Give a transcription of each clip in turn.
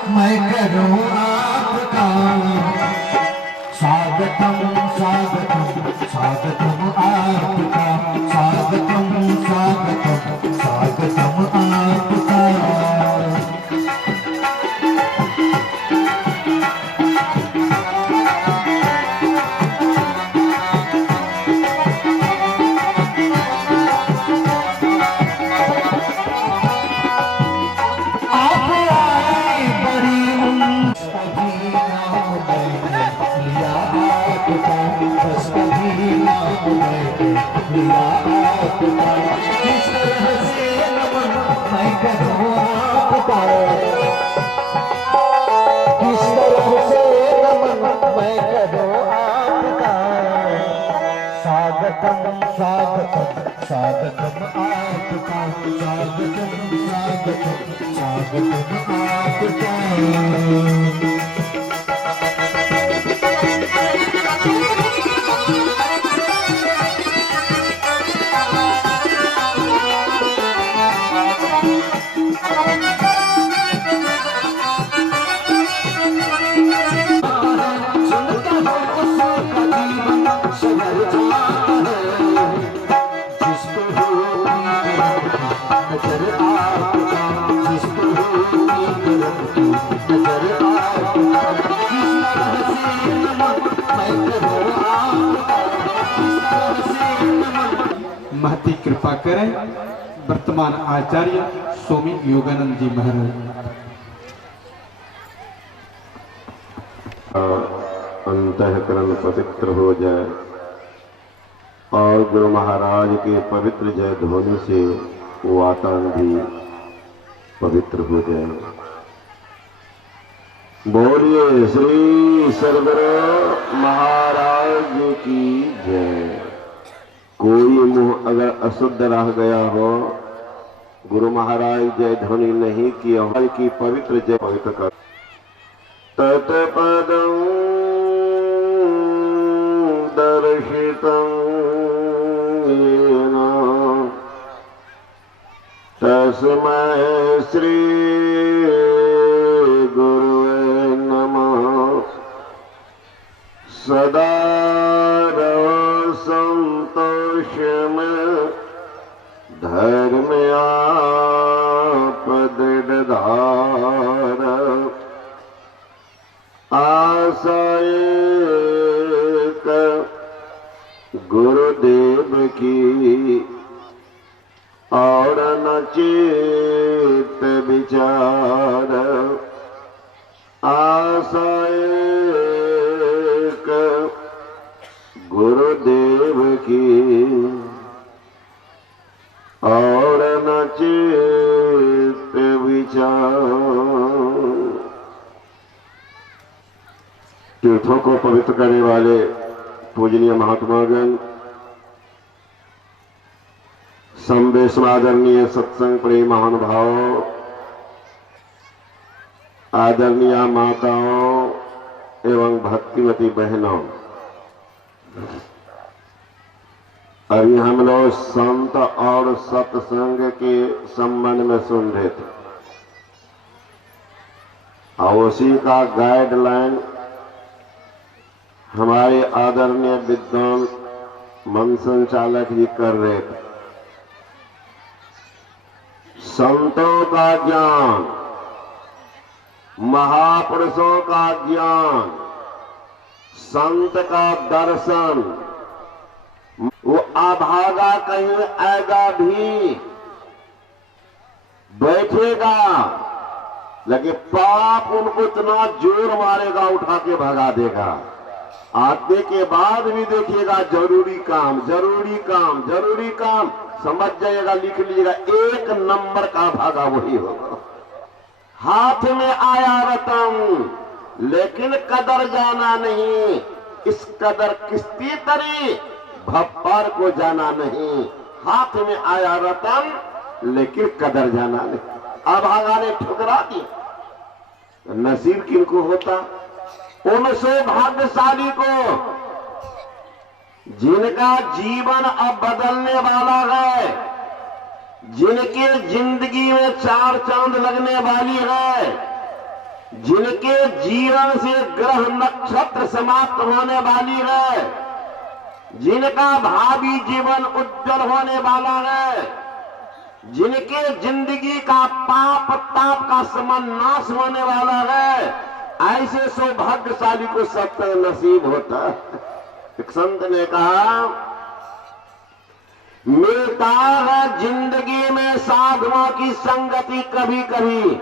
मैं करूं आपका स्वागतम स्वागतम स्वागतम आपका स्वागतम स्वागतम स्वागतम आपका। किस तरह से नमन मैं करूं आपका किस तरह से नमन मैं करूं आपका स्वागतम स्वागतम स्वागतम आपका स्वागतम स्वागतम स्वागतम आपका। महती कृपा करें वर्तमान आचार्य स्वामी योगानंद जी महाराज। अंतःकरण पवित्र हो जाए और गुरु महाराज के पवित्र जय ध्वनि से वातावरण भी पवित्र हो जाए। बोलिए श्री सद्गुरु महाराज की जय। कोई मुंह अगर अशुद्ध रह गया हो, गुरु महाराज जय ध्वनि नहीं किया हो की पवित्र जय पवित्र कर। तत्पदं दर्शितं येन तस्मै श्री गुरुवे नमः। सदा धर्म आपद धार आशा एक गुरुदेव की और न चित विचार। आशा एक गुरुदेव की और न चित विचार। तीर्थों को पवित्र करने वाले पूजनीय महात्मागण, संवेश आदरणीय सत्संग प्रेम महानुभाव, आदरणीय माताओं एवं भक्तिमती बहनों, अभी हम लोग संत और सत्संग के संबंध में सुन रहे थे और उसी का गाइडलाइन हमारे आदरणीय विद्वान मन संचालक जी कर रहे थे। संतों का ज्ञान, महापुरुषों का ज्ञान, संत का दर्शन, वो अभागा कहीं आएगा भी, बैठेगा, लेकिन पाप उनको इतना जोर मारेगा उठा के भगा देगा। आते के बाद भी देखिएगा जरूरी काम जरूरी काम जरूरी काम, समझ जाइएगा, लिख लीजिएगा, एक नंबर का भागा वही होगा। हाथ में आया रतन लेकिन कदर जाना नहीं, इस कदर किस्ती तरी भप्पर को जाना नहीं। हाथ में आया रतन लेकिन कदर जाना नहीं। अभागा ने ठुकरा दी, नसीब किनको होता? उन सौभाग्यशाली को जिनका जीवन अब बदलने वाला है, जिनके जिंदगी में चार चांद लगने वाली है, जिनके जीवन से ग्रह नक्षत्र समाप्त होने वाली है, जिनका भावी जीवन उज्जवल होने वाला है, जिनके जिंदगी का पाप ताप का समन नाश होने वाला है, ऐसे सौभाग्यशाली को सत्य नसीब होता है। एक संत ने कहा, मिलता है जिंदगी में साधुओं की संगति कभी कभी,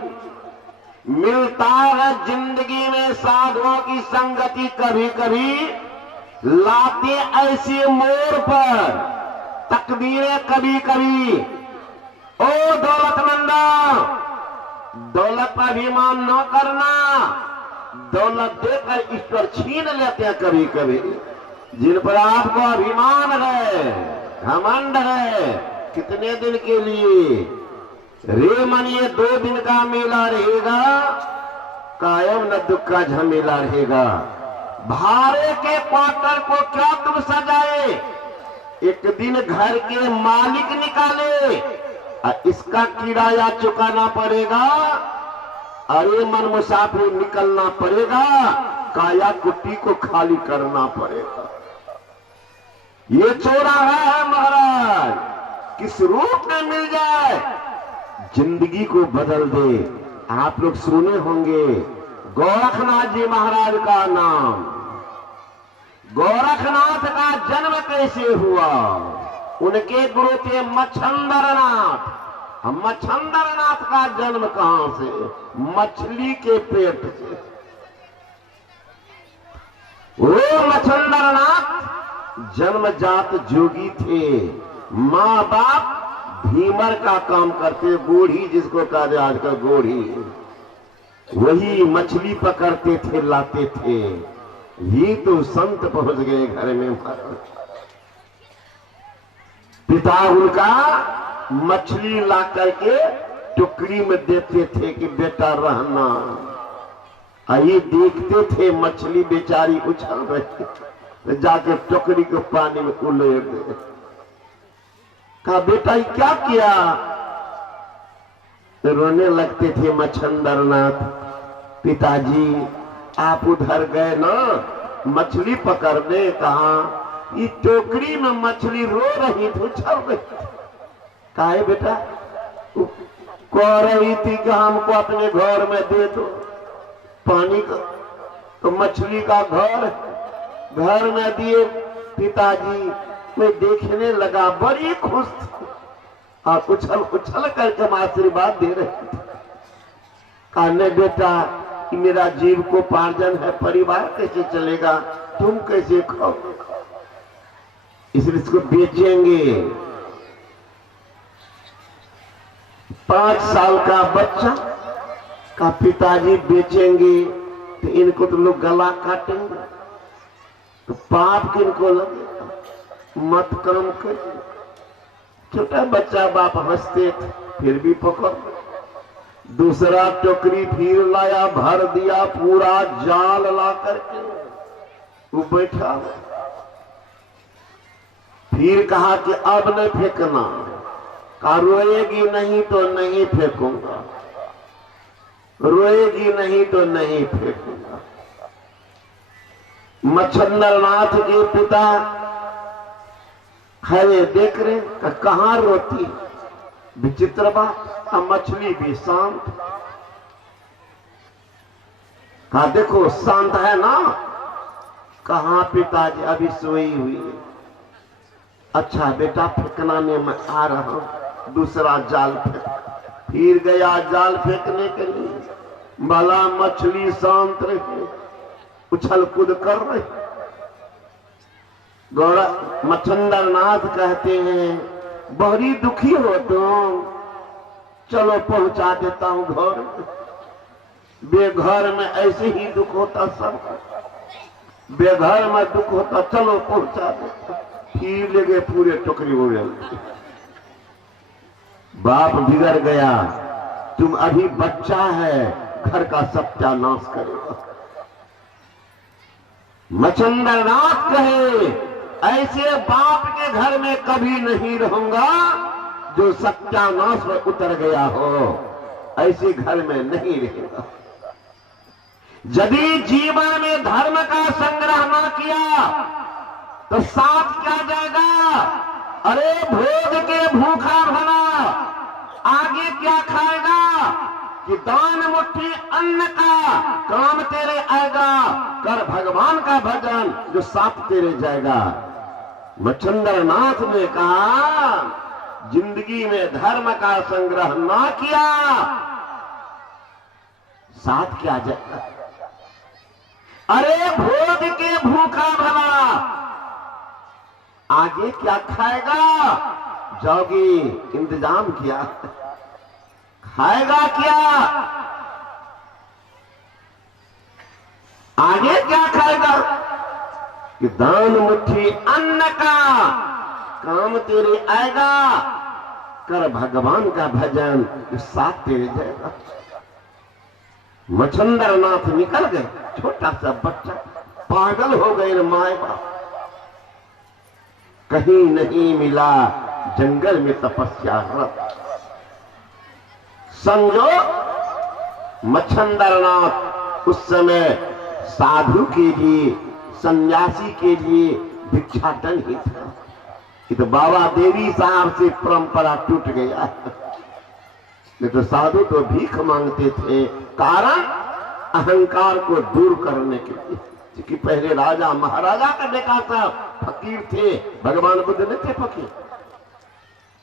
मिलता है जिंदगी में साधुओं की संगति कभी कभी, लाते ऐसे मोड़ पर तकदीरें कभी कभी। ओ दौलतमंदा, दौलत पर अभिमान न करना, दौलत देकर ईश्वर छीन लेते हैं कभी कभी। जिन पर आपको अभिमान है, घमंड है, कितने दिन के लिए रे मन, ये 2 दिन का मेला रहेगा, कायम न दुख का झमेला रहेगा। भाड़े के क्वार्टर को क्या तुम सजाए, एक दिन घर के मालिक निकाले, इसका किराया चुकाना पड़ेगा। अरे मन मुसाफिर निकलना पड़ेगा, काया कुट्टी को खाली करना पड़ेगा। ये चौराहा है महाराज, किस रूप में मिल जाए जिंदगी को बदल दे। आप लोग सुने होंगे गोरखनाथ जी महाराज का नाम। गोरखनाथ का जन्म कैसे हुआ? उनके गुरु थे मच्छंदरनाथ। मच्छंदरनाथ का जन्म कहां से? मछली के पेट से। वो मच्छंदरनाथ जन्मजात जोगी थे। माँ बाप भीमर का काम करते, गोढ़ी जिसको कहा जाए आजकल गोढ़ी, वही मछली पकड़ते थे, लाते थे। ये तो संत पहुंच गए घर में। पिता उनका मछली ला करके टुकड़ी में देते थे कि बेटा रहना। ये देखते थे मछली बेचारी उछल रही, तो जाके टुकड़ी को पानी में उलेट दे। कहा बेटा ये क्या किया? तो रोने लगते थे मच्छंदरनाथ। पिताजी आप उधर गए ना मछली पकड़ने, कहा इस टोकरी में मछली रो रही थी, उछल रही थी। कहा बेटा कह रही थी कि हमको अपने घर में दे दो पानी का, तो मछली का घर में दिए। पिताजी मैं देखने लगा, बड़ी खुश थी और उछल उछल करके हम आशीर्वाद दे रहे थे। कहा नहीं बेटा मेरा जीव को पार्जन है, परिवार कैसे चलेगा, तुम कैसे खाओगे? इसलिए इसको बेचेंगे। 5 साल का बच्चा का पिताजी बेचेंगे तो इनको तो लोग गला काटेंगे, तो पाप किनको लगेगा? मत काम करिए। छोटा बच्चा बाप हंसते थे, फिर भी पकड़। दूसरा टोकरी फिर लाया, भर दिया पूरा जाल ला करके, वो बैठा। फिर कहा कि अब नहीं फेंकना। कहा रोएगी नहीं तो नहीं फेंकूंगा, रोएगी नहीं तो नहीं फेंकूंगा। मच्छंदरनाथ के पिता खड़े देख रहे, कहां रोती? विचित्र बात, मछली भी शांत। कहा देखो शांत है ना। कहां पिताजी? अभी सोई हुई है। अच्छा बेटा फेंकना ने मैं आ रहा हूं। दूसरा जाल फेंक, फिर गया जाल फेंकने के लिए। भला मछली शांत रही, उछल कूद कर रही। मच्छंदरनाथ कहते हैं बड़ी दुखी हो तुम, चलो पहुंचा देता हूं घर में। बेघर में ऐसे ही दुख होता, सब बेघर में दुख होता, चलो पहुंचा देता। फिर ले गए पूरे टोकरी उड़ेल। बाप बिगड़ गया, तुम अभी बच्चा है, घर का सत्यानाश करेगा। मच्छंदरनाथ कहे ऐसे बाप के घर में कभी नहीं रहूंगा जो सत्यानाश में उतर गया हो, ऐसे घर में नहीं रहेगा। यदि जीवन में धर्म का संग्रह न किया तो साथ क्या जाएगा? अरे भोग के भूखा भला, आगे क्या खाएगा? कि दान मुट्ठी अन्न का काम तेरे आएगा, कर भगवान का भजन जो साथ तेरे जाएगा। मच्छिंद्र नाथ ने कहा, जिंदगी में धर्म का संग्रह ना किया, साथ क्या जाएगा? अरे भोग के भूखा भला, आगे क्या खाएगा? जोगी इंतजाम किया, खाएगा क्या? आगे क्या खाएगा? कि दान मुट्ठी अन्न का काम तेरे आएगा, कर भगवान का भजन साथ तेरे जाएगा। मच्छिंद्र नाथ निकल गए, छोटा सा बच्चा, पागल हो गए माए बाप। कहीं नहीं मिला जंगल में तपस्यारत। समझो मच्छिंद्र नाथ उस समय साधु के लिए, सन्यासी के लिए भिक्षाटन ही था। कि तो बाबा देवी साहब से परंपरा टूट गया। नहीं तो साधु तो भीख मांगते थे, कारण अहंकार को दूर करने के लिए। क्योंकि पहले राजा महाराजा का बेटा था, फकीर थे, भगवान बुद्ध नहीं थे फकीर।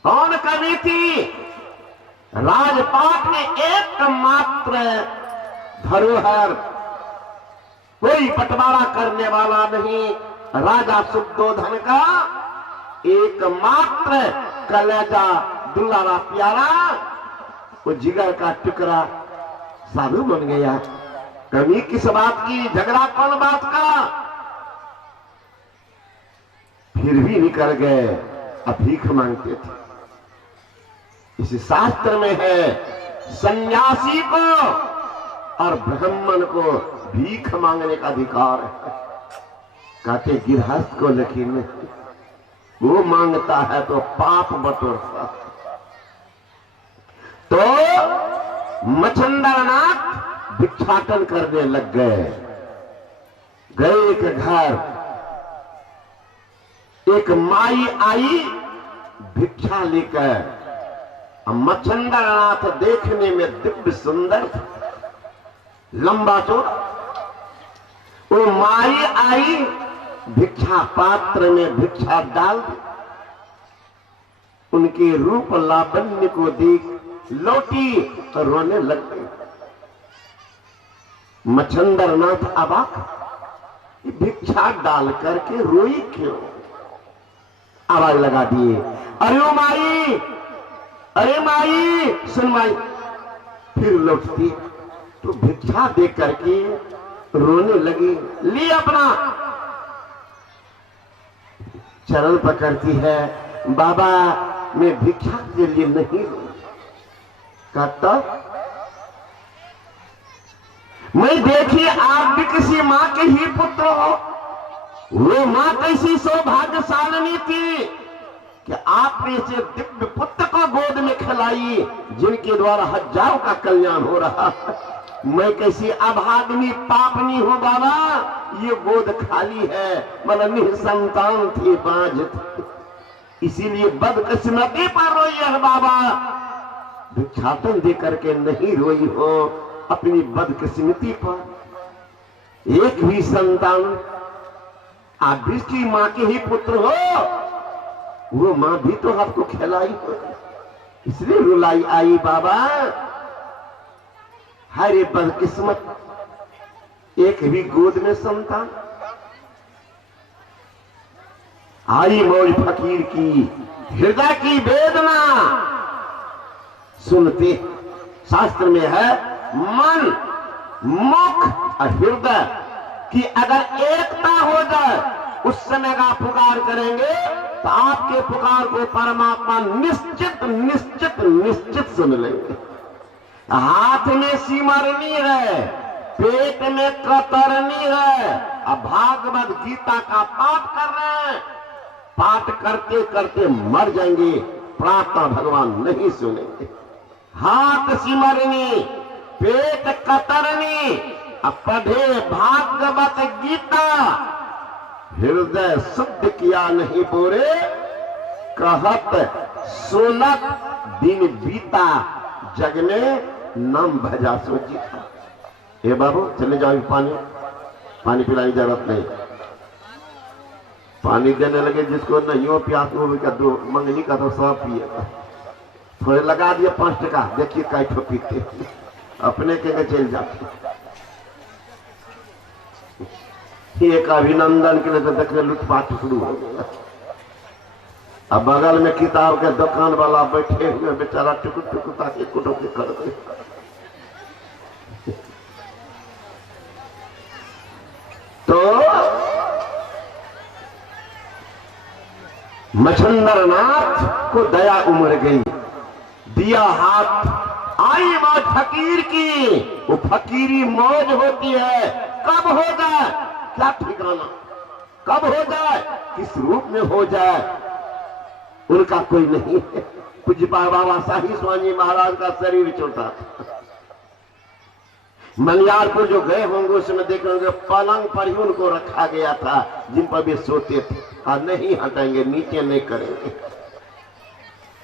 कौन कवि थी? राजपाट में एकमात्र धरोहर, कोई बंटवारा करने वाला नहीं, राजा शुद्धोधन का एकमात्र कलेजा दुलारा प्यारा, वो जिगर का टुकड़ा साधु बन गया। कमी किस बात की, झगड़ा कौन बात का? फिर भी निकल गए, अब भीख मांगते थे। इस शास्त्र में है, सन्यासी को और ब्राह्मण को भीख मांगने का अधिकार है। कहते गृहस्थ को लेकिन नहीं, वो मांगता है तो पाप बटोरता। तो मच्छिंद्र नाथ भिक्षाटन करने लग गए। गए एक घर, एक माई आई भिक्षा लेकर। मच्छिंद्र नाथ देखने में दिव्य सुंदर, लंबा चौड़ा। वो माई आई, भिक्षा पात्र में भिक्षा डाल दी। उनके रूप लावण्य को देख लौटी तो रोने लग गई। मच्छिंद्र नाथ अबाक, भिक्षा डाल करके रोई क्यों? आवाज लगा दिए, अरे ओ माई, अरे माई, सुन माई। फिर लौटती तो भिक्षा दे करके रोने लगी। ली अपना चरण पकड़ती है, बाबा मैं भिक्षा के लिए नहीं रोई। कहता मैं देखिए आप भी किसी मां के ही पुत्र हो। वो मां कैसी सौभाग्यशालिनी थी कि आपने इसे दिव्य पुत्र को गोद में खिलाई, जिनके द्वारा हजारों का कल्याण हो रहा है। मैं कैसी अभाग्नी पापनी हूं बाबा, ये गोद खाली है, मतलब निसंतान थी, बांझ थी, इसीलिए बदकिस्मती पर रोई है बाबा। भिक्षाटन दे करके नहीं रोई हो, अपनी बदकिस्मती पर। एक भी संतान, आप भी की मां के ही पुत्र हो, वो मां भी तो आपको खिलाई हो, इसलिए रुलाई आई बाबा। हरे बदकिस्मत, एक भी गोद में संतान। आई मौज फकीर की हृदय की वेदना सुनते। शास्त्र में है मन, मुख और हृदय की अगर एकता हो जाए, उस समय का पुकार करेंगे तो आपके पुकार को परमात्मा निश्चित निश्चित निश्चित सुन लेंगे। हाथ में सिमरनी है, पेट में कतरनी है, अब भागवत गीता का पाठ कर रहे हैं, पाठ करते करते मर जाएंगे, प्रार्थना भगवान नहीं सुनेंगे। हाथ सिमरनी, पेट कतरनी अब पढ़े भागवत गीता, हृदय शुद्ध किया नहीं बोरे, कहत 16 दिन बीता, जग में नाम भजा सो जीता। हे बाबू चले जाओ, पानी पिलाने की जरूरत नहीं। पानी देने लगे, जिसको नहीं हो प्यास हो का दो मंगनी का तो सब पिएगा। थोड़े लगा दिए 5 टका, देखिए कैठो पीते, अपने के चल जाते। एक अभिनंदन के लिए तो देखने लूटपाट शुरू हो गया। अब बगल में किताब के दुकान वाला बैठे हुए बेचारा टुकुर टुकुर ताकि कुटो के कर दे। तो मच्छंदरनाथ को दया उमड़ गई, दिया हाथ, आई बात फकीर की। वो फकीरी मौज होती है, कब हो जाए क्या ठिकाना, कब हो जाए किस रूप में हो जाए उनका कोई नहीं है। पूज्य बाबा शाही स्वामी महाराज का शरीर छोटा था। मनियारपुर जो गए होंगे उसमें देख होंगे पलंग पर ही उनको रखा गया था, जिन पर वे सोते थे। और नहीं हटाएंगे, नीचे नहीं करेंगे।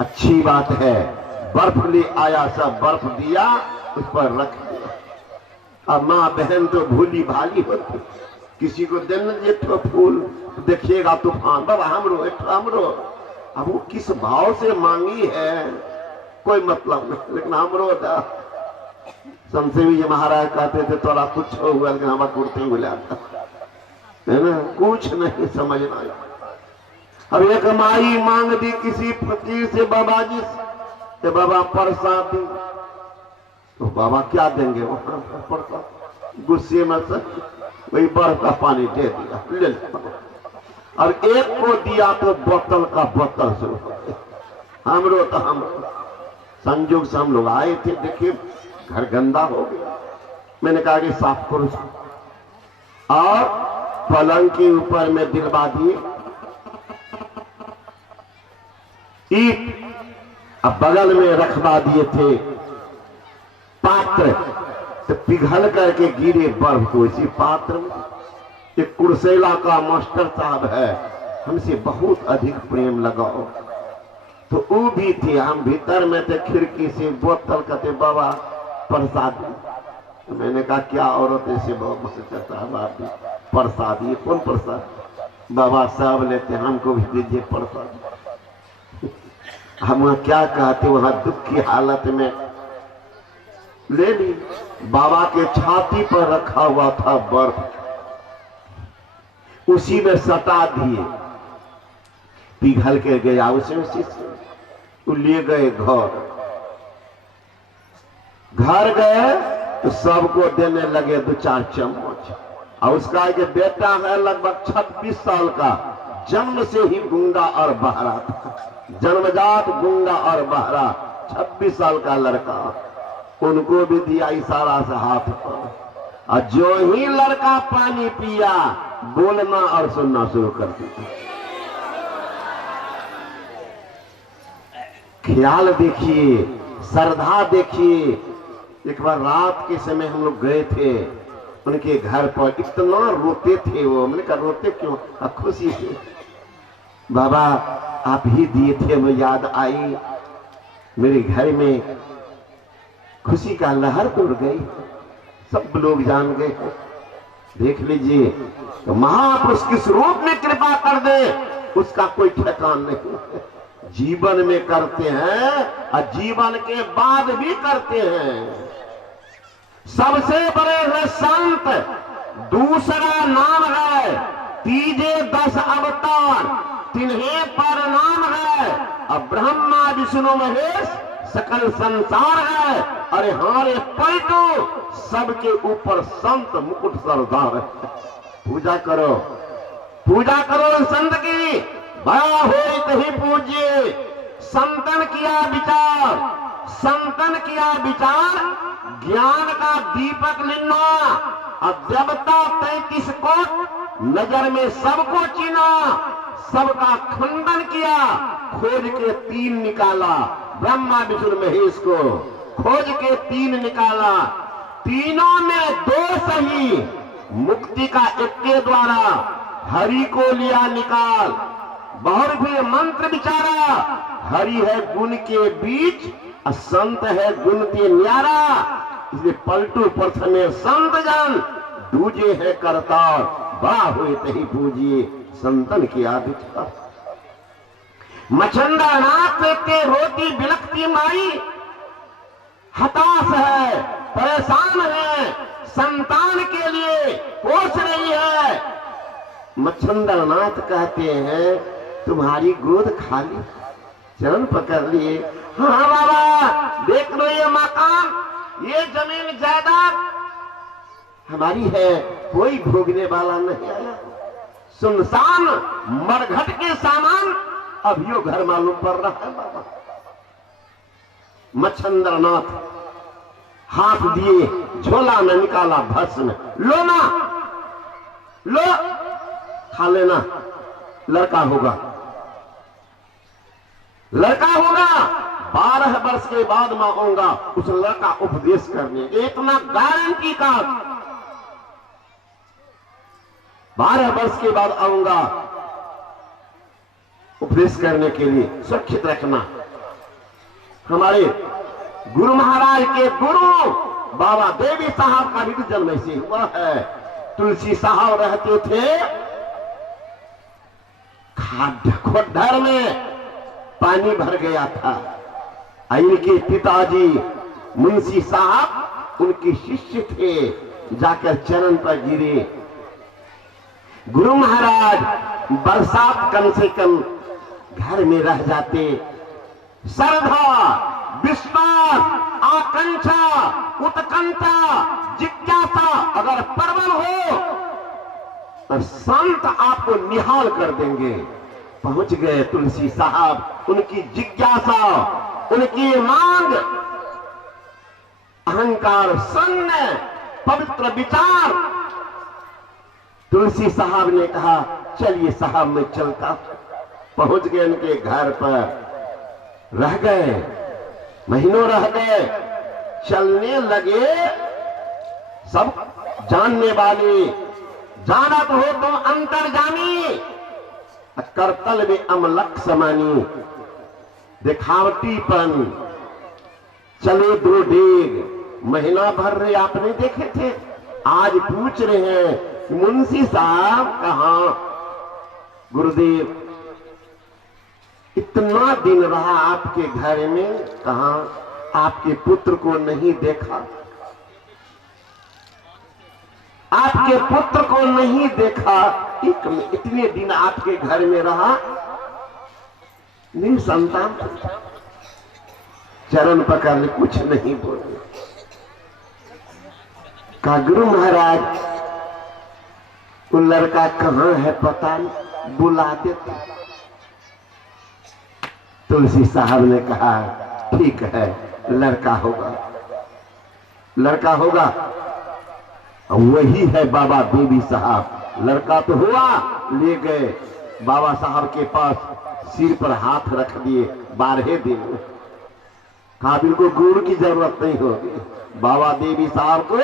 अच्छी बात है, बर्फ ले आया, सब बर्फ दिया, उस पर रख दिया। अब माँ बहन तो भूली भाली होती, किसी को देने दे तो फूल देखिएगा तूफान, बाबा हमरो। अब वो किस भाव से मांगी है कोई मतलब नहीं, लेकिन हमरो दा। शमशेरी जी महाराज कहते थे तोरा कुछ हो हुआ, लेकिन हमारा कुर्ते मिला है ना, कुछ नहीं समझना। अब एक माई मांग दी किसी फकीर से बाबा जी से, बाबा प्रसाद दी, तो बाबा क्या देंगे वहां प्रसाद? गुस्से में से वही बर्फ का पानी दे दिया, ले लो। और एक को दिया तो बोतल का बोतल शुरू हो गया। हमरो तो हम संयोग से हम लोग आए थे, देखिए घर गंदा हो गया। मैंने कहा कि साफ करो, और पलंग के ऊपर में दिलवा दिए ईट, अब बगल में रखवा दिए थे पात्र, तो पिघल करके गिरे बर्फ को इसी पात्र में। एक कुर्सेला का मास्टर साहब है, हमसे बहुत अधिक प्रेम लगाओ, तो वो भी थे। हम भीतर में थे, खिड़की से बोतल कहते बाबा प्रसाद। तो मैंने कहा क्या औरत ऐसे साहब आप भी प्रसाद? ये कौन प्रसाद? बाबा सब लेते, हमको भी दीजिए प्रसाद। हम वहां क्या कहते, वहां दुख की हालत में ले ली। बाबा के छाती पर रखा हुआ था बर्फ, उसी में सटा दिए, पिघल के गया उसी से। वो ले गए घर गए तो सबको देने लगे 2-4 चम्मच। और उसका एक बेटा है लगभग 26 साल का, जन्म से ही गूंगा और बहरा था, जन्मजात गूंगा और बहरा, 26 साल का लड़का। उनको भी दिया इशारा से हाथ पर, और जो ही लड़का पानी पिया बोलना और सुनना शुरू कर दिया। ख्याल देखिए, श्रद्धा देखिए। एक बार रात के समय हम लोग गए थे उनके घर पर, इतना रोते थे वो। हमने कहा रोते क्यों? खुशी से। बाबा आप ही दिए थे, मैं याद आई, मेरे घर में खुशी का लहर उड़ गई, सब लोग जान गए। देख लीजिए, तो महापुरुष किस रूप में कृपा कर दे उसका कोई ठिकाना नहीं। जीवन में करते हैं और जीवन के बाद भी करते हैं। सबसे बड़े है संत, दूसरा नाम है तीजे 10 अवतार, तिन्हें पर नाम है। अब ब्रह्मा विष्णु महेश सकल संसार है। अरे हारे पलटो, सबके ऊपर संत मुकुट सरदार है। पूजा करो, पूजा करो संत की, बड़ा हो कहीं पूज्य। संतन किया विचार, संतन किया विचार, ज्ञान का दीपक लेना। अब देवता 33 कोट, नजर में सबको चीना, सबका खंडन किया, खोज के 3 निकाला। ब्रह्मा विष्णु महेश को खोज के 3 निकाला, तीनों में 2 सही, कोई मुक्ति का इक्के द्वारा हरि को लिया निकाल, बहुत भी मंत्र बिचारा, हरि है गुण के बीच, संत है गुण के न्यारा, इसलिए पलटू प्रथमे संत जन, दूजे है करतार, बड़ा हुए तही पूजिए संतन की आदित्य। मछंदा नाथ के रोती बिलखती माई, हताश है, परेशान है, संतान के लिए कोस रही है। मच्छंदर नाथ कहते हैं तुम्हारी गोद खाली, चरण पकड़ लिए। हाँ बाबा देख लो ये मकान, ये जमीन जायदाद हमारी है, कोई भोगने वाला नहीं आया, सुनसान मरघट के सामान अभियो घर मालूम पड़ रहा है। बाबा मच्छंदर नाथ हाथ दिए, झोला में निकाला भस्म, लो ना लो, खा लेना, लड़का होगा, लड़का होगा, 12 वर्ष के बाद मैं आऊंगा उस लड़का उपदेश करने, इतना गारंटी का, 12 वर्ष के बाद आऊंगा उपदेश करने के लिए, सुरक्षित रखना। हमारे गुरु महाराज के गुरु बाबा देवी साहब का भी जन्म ऐसे हुआ है। तुलसी साहब रहते थे खड्डर में, पानी भर गया था, इनके पिताजी मुंशी साहब उनके शिष्य थे, जाकर चरण पर गिरे। गुरु महाराज बरसात कम से कम घर में रह जाते, श्रद्धा विश्वास आकांक्षा उत्कंठा जिज्ञासा अगर प्रबल हो तो संत आपको निहाल कर देंगे। पहुंच गए तुलसी साहब, उनकी जिज्ञासा, उनकी मांग, अहंकार शून्य पवित्र विचार। तुलसी साहब ने कहा चलिए साहब मैं चलता। पहुंच गए उनके घर पर, रह गए, महीनों रह गए, चलने लगे। सब जानने वाले, जानत हो तो अंतर्जामी, करतल में अमलक समानी, दिखावटीपन, चले दो डेग, महीना भर रहे आपने देखे थे, आज पूछ रहे हैं मुंशी साहब कहां? गुरुदेव इतना दिन रहा आपके घर में, कहां? आपके पुत्र को नहीं देखा, आपके पुत्र को नहीं देखा, इतने दिन आपके घर में रहा, नहीं संतान। चरण पकड़ ले, कुछ नहीं बोले। कहा गुरु महाराज वो लड़का कहां है पता नहीं, बुला देता। तुलसी साहब ने कहा ठीक है, लड़का होगा, लड़का होगा। वही है बाबा देवी साहब। लड़का तो हुआ, ले गए बाबा साहब के पास, सिर पर हाथ रख दिए। 12 दिन काबिल को गुरु की जरूरत नहीं होगी। बाबा देवी साहब को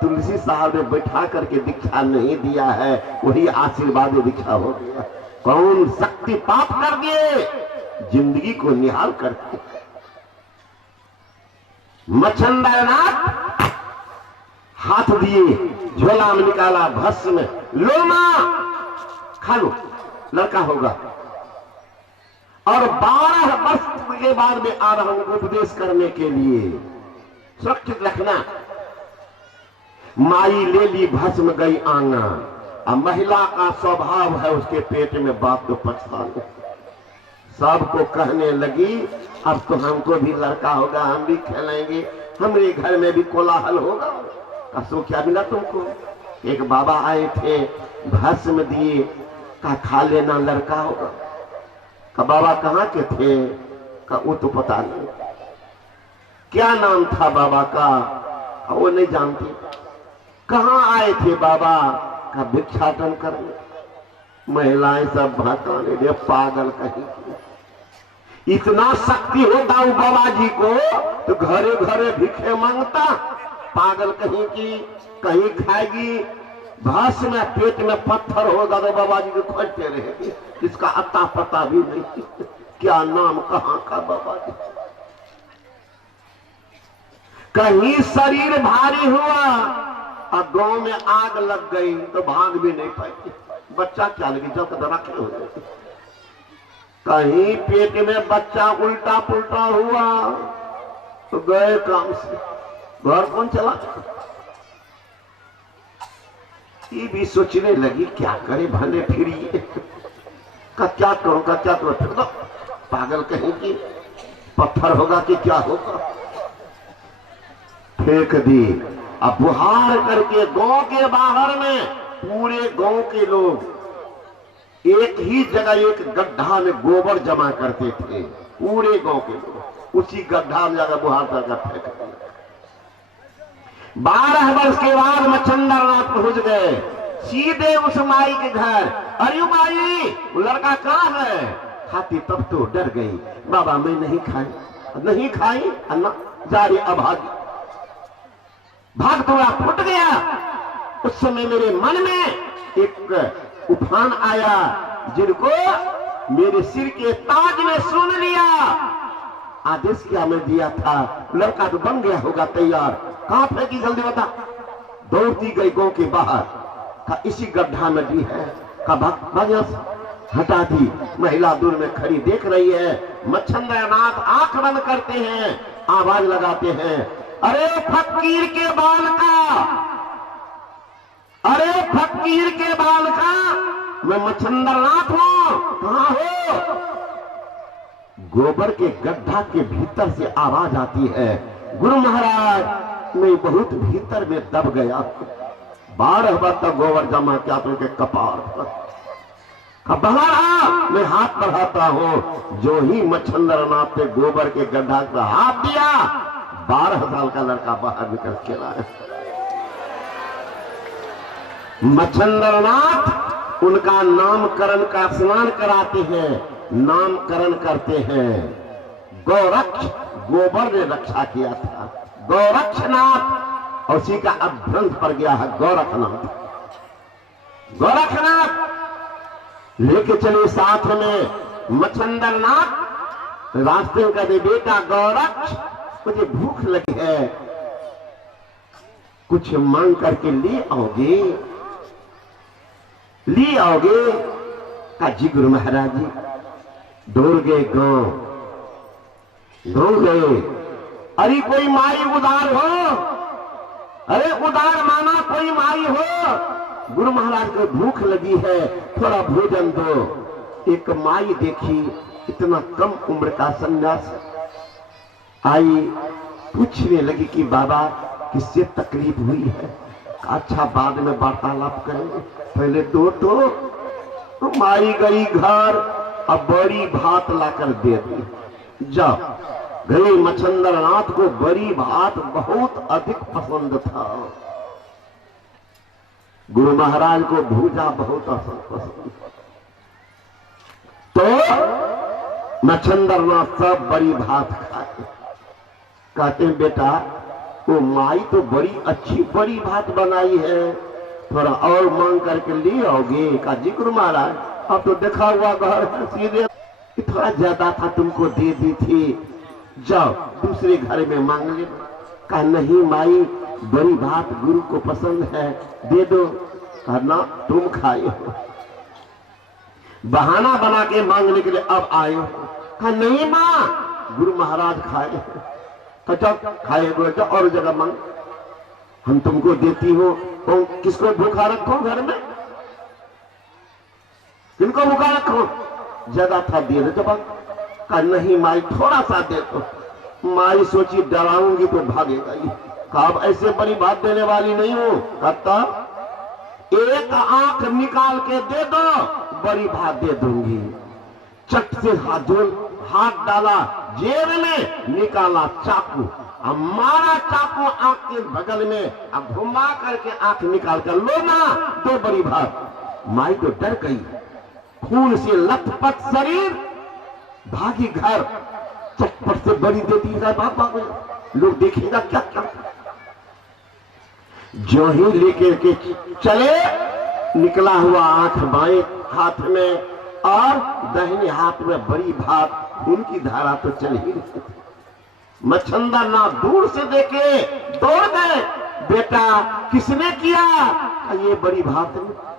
तुलसी साहब ने बैठा करके दीक्षा नहीं दिया है, वही आशीर्वाद दीक्षा हो गया। कौन शक्ति पाप कर दिए, जिंदगी को निहाल करते। मच्छंदरनाथ हाथ दिए, झोला में निकाला भस्म, लो मां खा लो, लड़का होगा। और 12 वर्ष के बाद में आ रहा हूं उपदेश करने के लिए, सुरक्षित रखना। माई ले ली भस्म, गई आंगन। अब महिला का स्वभाव है उसके पेट में बात तो पछताने, सबको कहने लगी अब तो हमको भी लड़का होगा, हम भी खेलेंगे, हमारे घर में भी कोलाहल होगा। कसो क्या मिला तुमको? एक बाबा आए थे, भस्म दिए, कहा खा लेना, लड़का होगा। का बाबा कहाँ के थे? का वो तो पता नहीं। क्या नाम था बाबा का? वो नहीं जानती। कहाँ आए थे बाबा? का भिक्षाटन करने। महिलाएं सब भड़काने दे, पागल कहीं की। इतना शक्ति होता हूं बाबा जी को तो घरे घरे भिखे मांगता, पागल कहीं की, कहीं खाएगी भाष में, पेट में पत्थर होगा तो बाबा जी को खोजते रहेगी, इसका अता पता भी नहीं, क्या नाम कहां का बाबा जी। कहीं शरीर भारी हुआ और गांव में आग लग गई तो भाग भी नहीं पाएगी, बच्चा क्या लगी जब तक रखे हो जाए। कहीं पेट में बच्चा उल्टा पुल्टा हुआ तो गए काम से, घर कौन चला। ये भी सोचने लगी क्या करे भले फिरिए, का क्या करूं का क्या करूं, फिर तो पागल कहेंगी, पत्थर होगा कि क्या होगा, फेंक दी। अब बुहार करके गांव के बाहर में पूरे गांव के लोग एक ही जगह एक गड्ढा में गोबर जमा करते थे, पूरे गांव के लोग उसी गड्ढा में जाकर बुहार करके फेंक दिया। 12 वर्ष के बाद मच्छंदर नाथ पहुंच गए सीधे उस माई के घर। अरे माई, वो लड़का कहां है? खाती तब तो डर गई, बाबा मैं नहीं खाई, नहीं खाई अन्ना जा रही, अब भाग थोड़ा फुट गया। उस समय मेरे मन में एक उफान आया, जिनको मेरे सिर के ताज में सुन लिया। आदेश क्या मैं दिया था, लड़का तो बन गया होगा तैयार, कहां फेंकी जल्दी बता। दौड़ती गई गांव के बाहर, का इसी गड्ढा में दी है, का भाग हटा दी। महिला दूर में खड़ी देख रही है। मच्छंदर नाथ आंख बंद करते हैं, आवाज लगाते हैं, अरे फकीर के बाल का, अरे फकीर के बाल का, मैं मच्छंदर नाथ हूं, कहां हो? गोबर के गड्ढा के भीतर से आवाज आती है, गुरु महाराज मैं बहुत भीतर में दब गया, 12 बार तक गोबर जमा किया तो उनके कपार पर मैं हाथ बढ़ाता हूं। जो ही मच्छंदर नाथ ने गोबर के गड्ढा पर हाथ दिया, 12 साल का लड़का बाहर निकल के आया। मच्छंदर नाथ उनका नामकरण का स्नान कराते हैं, नामकरण करते हैं। गौरक्ष, गोबर ने रक्षा किया था, गौरक्षनाथ, और उसी का अब ग्रंथ पड़ गया है गोरखनाथ। गोरखनाथ लेके चले साथ में मच्छंदर नाथ। रास्ते में कहते, बेटा गौरक्ष मुझे भूख लगी है, कुछ मांग करके ले आओगे, ले आओगे? का जी गुरु महाराज जी। दौड़ गए गांव, दौड़ गए। अरे कोई माई उदार हो, अरे उदार माना कोई माई हो, गुरु महाराज को भूख लगी है, थोड़ा भोजन दो। एक माई देखी, इतना कम उम्र का सन्यास आई, पूछने लगी कि बाबा किससे तकलीफ हुई है? अच्छा बाद में वार्तालाप करेंगे, पहले दो तो माई गई घर, अब बड़ी भात लाकर दे दी। जब गए मच्छंदर नाथ को बड़ी भात बहुत अधिक पसंद था, गुरु महाराज को भूजा बहुत पसंद, तो मच्छंदर नाथ सब बड़ी भात खाए। कहते हैं बेटा वो माई तो बड़ी अच्छी बड़ी भात बनाई है, थोड़ा और मांग करके ले आओगे? का जी गुरु महाराज अब तो देखा हुआ घर सीधे, थोड़ा ज्यादा था तुमको दे दी थी, जाओ दूसरे घर में मांग ले। कहा नहीं माई बड़ी भात गुरु को पसंद है, दे दो। कहा ना तुम खाए हो, बहाना बना के मांगने के लिए अब आए हो। कहा नहीं मां गुरु महाराज खाए, तो खाए जाओ और जगह मांग, हम तुमको देती हो। तो किसको भूखा रखो घर में, किनको भूखा रखो? ज्यादा था दे दो। जब कहा नहीं माई थोड़ा सा दे दो। माई सोची डराऊंगी तो भागेगा ये, कहा अब ऐसे बड़ी बात देने वाली नहीं हूं। कहता एक आंख निकाल के दे दो, बड़ी भात दे दूंगी। चट से हाथ डाला जेब में, निकाला चाकू, अब मारा चाकू आंख के बगल में, अब घुमा करके आंख निकाल कर लो ना दो बड़ी भात। माई तो डर गई, खून से लथपथ शरीर, भागी घर, चटपट से बड़ी देती है, बाबा लोग देखेगा क्या क्या। जो ही लेकर के चले, निकला हुआ आंख बाएं हाथ में और दाहिने हाथ में बड़ी भात खून की धारा तो चल ही रही थी। मच्छंदा ना दूर से देखे दौड़ गए, बेटा किसने किया? ये बड़ी भात ने।